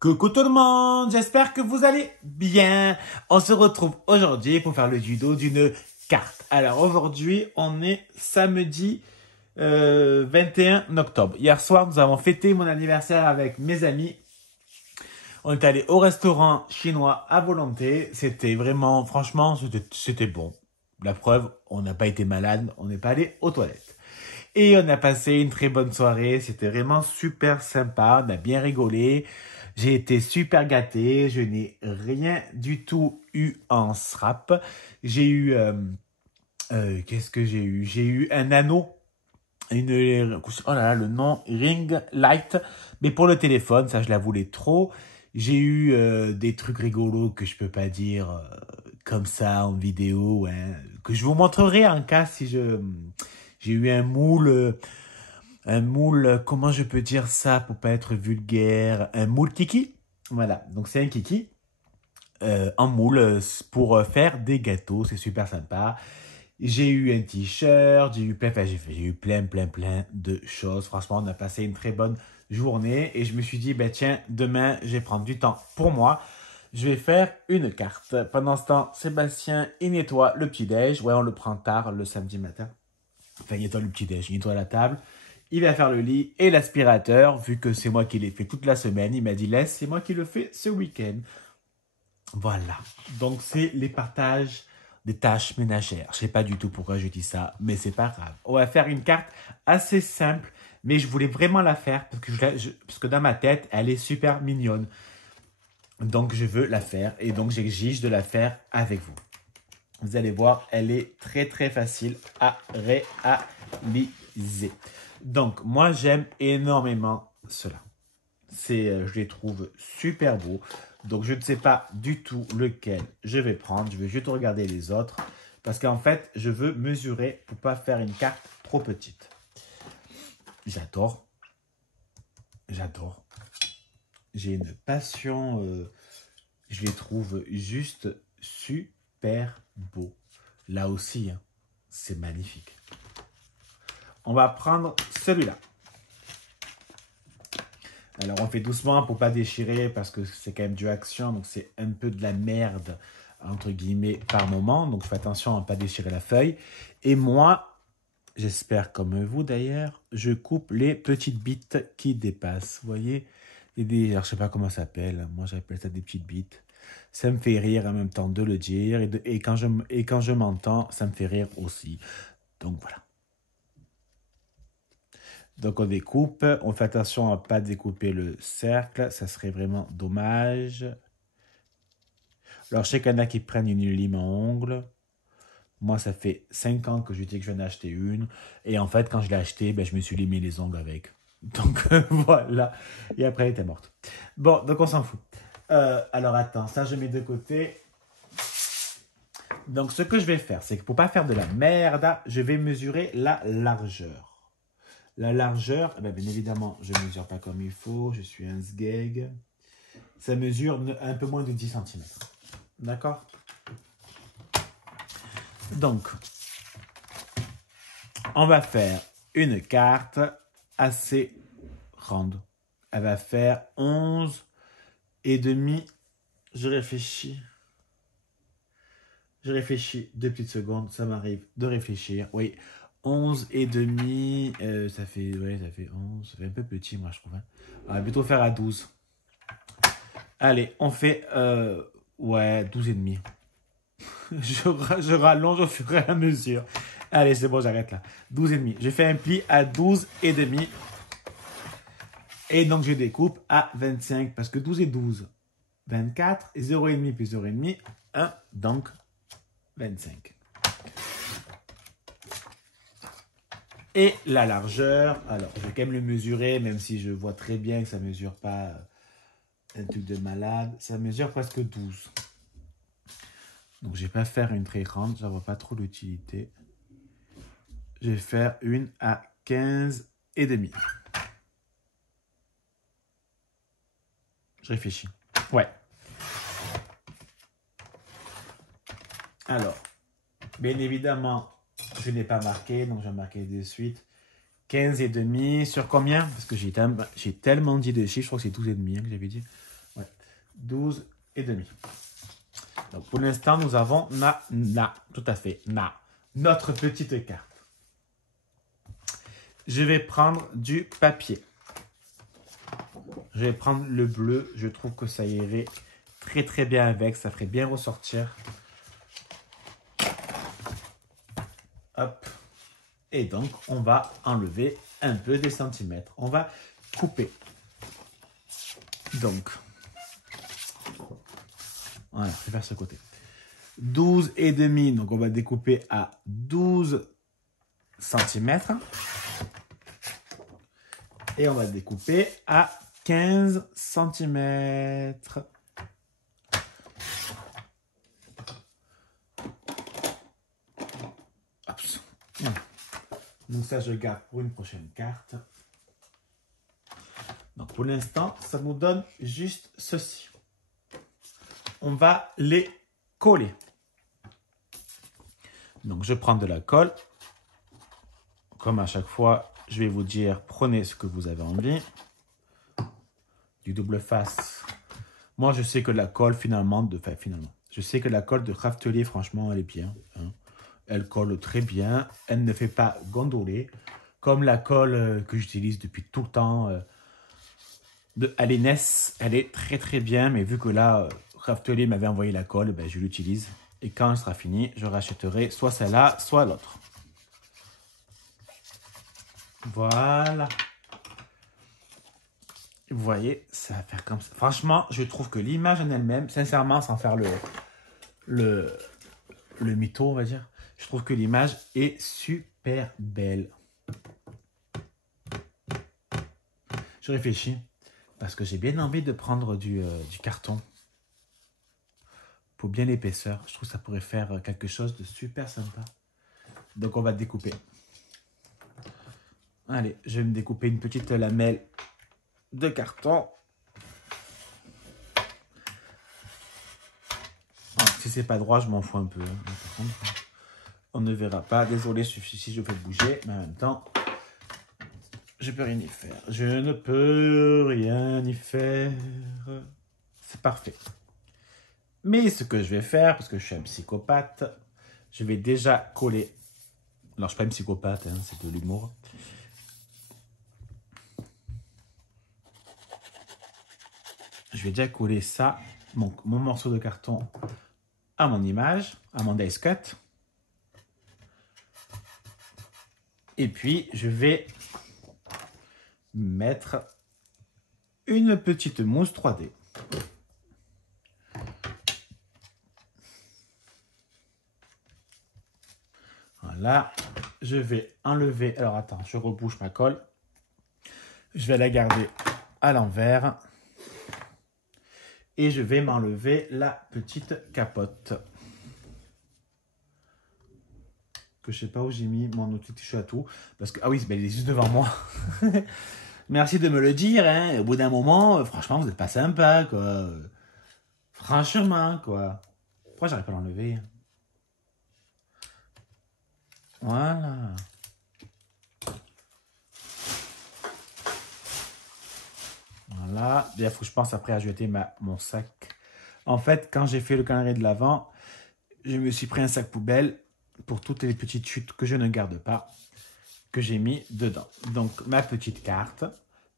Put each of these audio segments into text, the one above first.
Coucou tout le monde, j'espère que vous allez bien. On se retrouve aujourd'hui pour faire le judo d'une carte. Alors aujourd'hui, on est samedi 21 octobre. Hier soir, nous avons fêté mon anniversaire avec mes amis. On est allé au restaurant chinois à volonté. C'était vraiment, franchement, c'était bon. La preuve, on n'a pas été malade, on n'est pas allé aux toilettes. Et on a passé une très bonne soirée. C'était vraiment super sympa. On a bien rigolé. J'ai été super gâté. Je n'ai rien du tout eu en SRAP. J'ai eu... qu'est-ce que j'ai eu? J'ai eu un anneau. Oh là là, le nom Ring Light. Mais pour le téléphone, ça je la voulais trop. J'ai eu des trucs rigolos que je peux pas dire comme ça en vidéo. Hein, que je vous montrerai en cas si je... J'ai eu un moule, comment je peux dire ça pour pas être vulgaire, un moule kiki. Voilà, donc c'est un kiki en moule pour faire des gâteaux, c'est super sympa. J'ai eu un t-shirt, j'ai eu plein de choses. Franchement, on a passé une très bonne journée et je me suis dit, ben tiens, demain, je vais prendre du temps pour moi. Je vais faire une carte. Pendant ce temps, Sébastien, il nettoie le petit-déj. Ouais, on le prend tard le samedi matin. Enfin, il nettoie le petit-déj, il nettoie la table. Il va faire le lit et l'aspirateur, vu que c'est moi qui l'ai fait toute la semaine. Il m'a dit, laisse, c'est moi qui le fais ce week-end. Voilà. Donc, c'est les partages des tâches ménagères. Je sais pas du tout pourquoi je dis ça, mais c'est pas grave. On va faire une carte assez simple, mais je voulais vraiment la faire parce que dans ma tête, elle est super mignonne. Donc, je veux la faire et donc j'exige de la faire avec vous. Vous allez voir, elle est très facile à réaliser. Donc, moi, j'aime énormément cela. Je les trouve super beaux. Donc, je ne sais pas du tout lequel je vais prendre. Je vais juste regarder les autres. Parce qu'en fait, je veux mesurer pour ne pas faire une carte trop petite. J'adore. J'adore. J'ai une passion. Je les trouve juste super beaux. Là aussi, hein, c'est magnifique. On va prendre celui-là. Alors, on fait doucement pour pas déchirer parce que c'est quand même du action. Donc, c'est un peu de la merde, entre guillemets, par moment. Donc, faites attention à ne pas déchirer la feuille. Et moi, j'espère comme vous d'ailleurs, je coupe les petites bites qui dépassent. Vous voyez, alors, je sais pas comment ça s'appelle. Moi, j'appelle ça des petites bites. Ça me fait rire en même temps de le dire. Et quand je m'entends, ça me fait rire aussi. Donc, voilà. Donc, on découpe. On fait attention à ne pas découper le cercle. Ça serait vraiment dommage. Alors, je sais qu'il y en a qui prennent une lime à ongles. Moi, ça fait 5 ans que je dis que je viens d'acheter une. Et en fait, quand je l'ai acheté, ben, je me suis limé les ongles avec. Donc, voilà. Et après, elle était morte. Bon, donc on s'en fout. Alors, attends. Ça, je mets de côté. Donc, ce que je vais faire, c'est que pour ne pas faire de la merde, je vais mesurer la largeur. La largeur, eh bien évidemment, je ne mesure pas comme il faut. Je suis un sgeg. Ça mesure un peu moins de 10 cm. D'accord? Donc, on va faire une carte assez ronde. Elle va faire 11 et demi. Je réfléchis 2 petites secondes. Ça m'arrive de réfléchir. Oui, 11 et demi. Ça fait 11. Ça fait un peu petit, moi, je trouve. Hein. On va plutôt faire à 12. Allez, on fait 12 et demi. je rallonge au fur et à mesure. Allez, c'est bon, j'arrête là. 12 et demi. Je fais un pli à 12 et demi. Et donc, je découpe à 25. Parce que 12 et 12, 24. Et 0,5 plus 0,5, 1. Donc, 25. Et la largeur. Alors, je vais quand même le mesurer, même si je vois très bien que ça ne mesure pas un truc de malade. Ça mesure presque 12. Donc, je ne vais pas faire une très grande. Je ne vois pas trop l'utilité. Je vais faire une à 15 et demi. Je réfléchis. Ouais. Alors, bien évidemment, je n'ai pas marqué, donc je vais marquer de suite. 15 et demi sur combien? Parce que j'ai tellement dit de chiffres, je crois que c'est 12 et demi que j'avais dit. Ouais, 12 et demi. Donc pour l'instant, nous avons tout à fait, notre petite carte. Je vais prendre du papier. Je vais prendre le bleu. Je trouve que ça irait très très bien avec. Ça ferait bien ressortir. Hop. Et donc, on va enlever un peu des centimètres. On va couper. Donc, voilà, je vais faire ce côté. 12 et demi. Donc, on va découper à 12 centimètres. Et on va découper à 15 centimètres. Donc ça, je garde pour une prochaine carte. Donc pour l'instant, ça nous donne juste ceci. On va les coller. Donc je prends de la colle. Comme à chaque fois, je vais vous dire, prenez ce que vous avez envie. Du double face. Moi, je sais que la colle, je sais que la colle de Craftelier, franchement, elle est bien. Hein. Elle colle très bien. Elle ne fait pas gondoler. Comme la colle que j'utilise depuis tout le temps de Alines. Elle est très très bien. Mais vu que là, Craftelier m'avait envoyé la colle, ben, je l'utilise. Et quand elle sera finie, je rachèterai soit celle-là, soit l'autre. Voilà. Vous voyez, ça va faire comme ça. Franchement, je trouve que l'image en elle-même, sincèrement, sans faire le mytho, on va dire, je trouve que l'image est super belle. Je réfléchis parce que j'ai bien envie de prendre du carton pour bien l'épaisseur. Je trouve que ça pourrait faire quelque chose de super sympa. Donc, on va découper. Allez, je vais me découper une petite lamelle de carton. Si c'est pas droit, je m'en fous un peu. Par contre, on ne verra pas. Désolé si je fais bouger, mais en même temps, je peux rien y faire. Je ne peux rien y faire. C'est parfait. Mais ce que je vais faire, parce que je suis un psychopathe, je vais déjà coller. Alors, je suis pas un psychopathe, hein, c'est de l'humour. Je vais déjà coller ça, mon morceau de carton, à mon image, à mon dice cut. Et puis, je vais mettre une petite mousse 3D. Voilà. Je vais enlever... Alors, attends, je rebouche ma colle. Je vais la garder à l'envers. Et je vais m'enlever la petite capote. Que je sais pas où j'ai mis mon outil touche à tout. Parce que, ah oui, ben, il est juste devant moi. Merci de me le dire. Hein. Au bout d'un moment, franchement, vous n'êtes pas sympa, quoi. Franchement, quoi. Pourquoi j'arrive pas à l'enlever? Voilà. Voilà. Il faut que je pense après à jeter mon sac. En fait, quand j'ai fait le calendrier de l'Avent, je me suis pris un sac poubelle pour toutes les petites chutes que je ne garde pas, que j'ai mis dedans. Donc, ma petite carte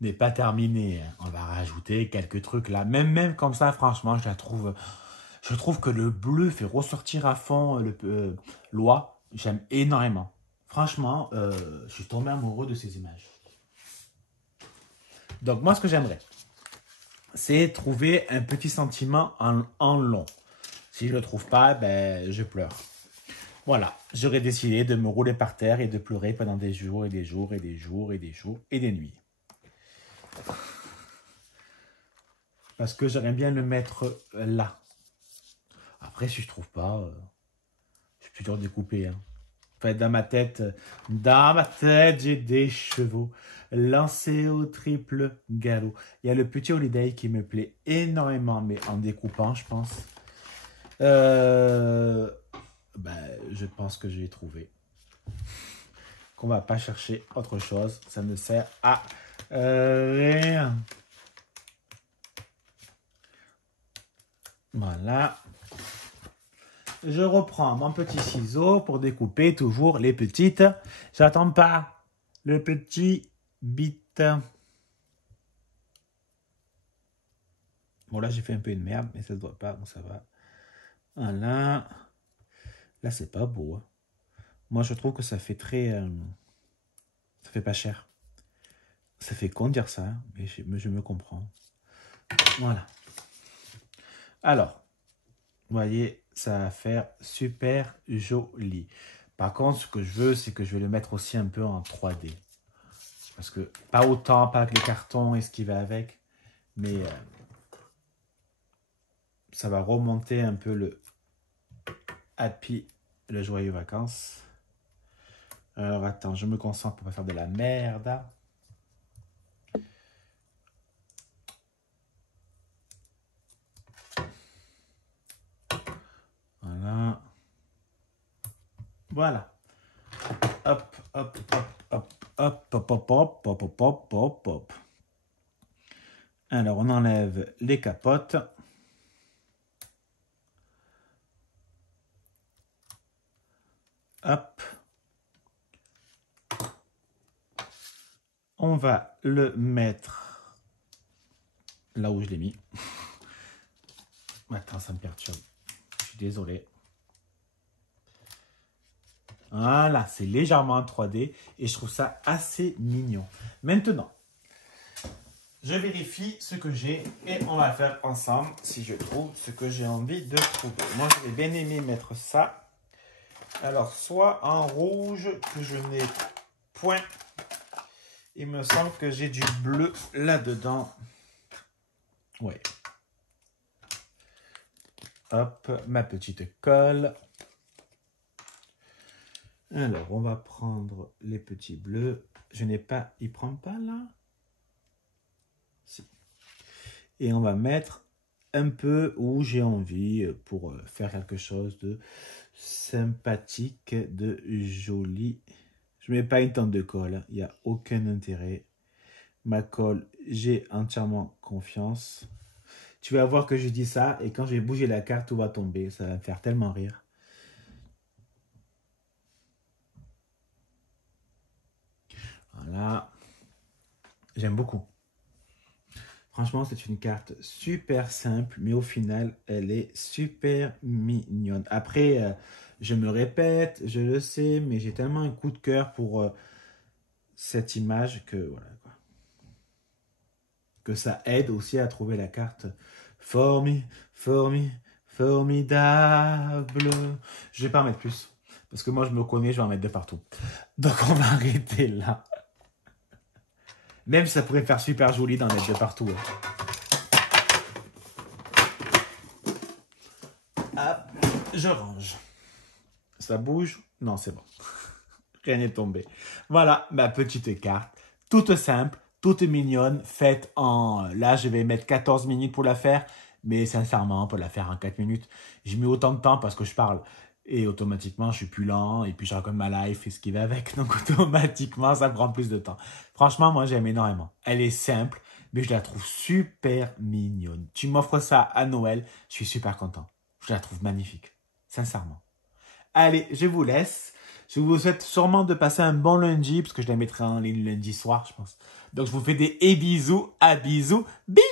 n'est pas terminée. On va rajouter quelques trucs là. Même comme ça, franchement, je trouve que le bleu fait ressortir à fond l'oie. J'aime énormément. Franchement, je suis tombé amoureux de ces images. Donc, moi, ce que j'aimerais, c'est trouver un petit sentiment en long. Si je ne le trouve pas, ben, je pleure. Voilà, j'aurais décidé de me rouler par terre et de pleurer pendant des jours et des jours et des jours et des jours et des nuits. Parce que j'aimerais bien le mettre là. Après, si je trouve pas, je suis toujours découpé. Hein. En fait, dans ma tête, j'ai des chevaux lancés au triple galop. Il y a le petit Holiday qui me plaît énormément, mais en découpant, je pense. Je pense que je l'ai trouvé. Qu'on va pas chercher autre chose. Ça ne sert à rien. Voilà. Je reprends mon petit ciseau pour découper toujours les petites. J'attends pas le petit bit. Bon, là, j'ai fait un peu une merde, mais ça se voit pas, donc ça va. Voilà. Là, c'est pas beau. Hein. Moi, je trouve que ça fait très... ça fait pas cher. Ça fait con de dire ça, hein, mais je me comprends. Voilà. Alors, vous voyez, ça va faire super joli. Par contre, ce que je veux, c'est que je vais le mettre aussi un peu en 3D. Parce que, pas autant, pas avec les cartons et ce qui va avec, mais ça va remonter un peu le happy, le joyeux vacances. Alors, attends, je me concentre pour pas faire de la merde. Voilà. Voilà. Hop, hop, hop, hop, hop, hop, hop, hop, hop, hop, hop, hop, hop. Alors, on enlève les capotes. Hop. On va le mettre là où je l'ai mis. Attends, ça me perturbe. Je suis désolé. Voilà, c'est légèrement en 3D et je trouve ça assez mignon. Maintenant, je vérifie ce que j'ai et on va faire ensemble si je trouve ce que j'ai envie de trouver. Moi, j'aurais bien aimé mettre ça. Alors, soit en rouge que je n'ai point. Il me semble que j'ai du bleu là-dedans. Ouais. Hop, ma petite colle. Alors, on va prendre les petits bleus. Je n'ai pas... Il prend pas là? Si. Et on va mettre un peu où j'ai envie pour faire quelque chose de sympathique, de joli. Je ne mets pas une tonne de colle. Il n'y a aucun intérêt. Ma colle, j'ai entièrement confiance. Tu vas voir que je dis ça et quand je vais bouger la carte, tout va tomber. Ça va me faire tellement rire. Voilà. J'aime beaucoup. Franchement, c'est une carte super simple, mais au final, elle est super mignonne. Après, je me répète, je le sais, mais j'ai tellement un coup de cœur pour cette image que voilà quoi. Que ça aide aussi à trouver la carte formidable. Je vais pas en mettre plus. Parce que moi, je me connais, je vais en mettre de partout. Donc, on va arrêter là. Même si ça pourrait faire super joli d'en mettre de partout. Hop, je range. Ça bouge? Non, c'est bon. Rien n'est tombé. Voilà ma petite carte. Toute simple, toute mignonne, faite en... Là, je vais mettre 14 minutes pour la faire. Mais sincèrement, on peut la faire en 4 minutes. J'ai mis autant de temps parce que je parle. Et automatiquement, je suis plus lent. Et puis, je raconte ma life et ce qui va avec. Donc, automatiquement, ça prend plus de temps. Franchement, moi, j'aime énormément. Elle est simple, mais je la trouve super mignonne. Tu m'offres ça à Noël, je suis super content. Je la trouve magnifique. Sincèrement. Allez, je vous laisse. Je vous souhaite sûrement de passer un bon lundi, parce que je la mettrai en ligne lundi soir, je pense. Donc, je vous fais des bisous à bisous. Bisous!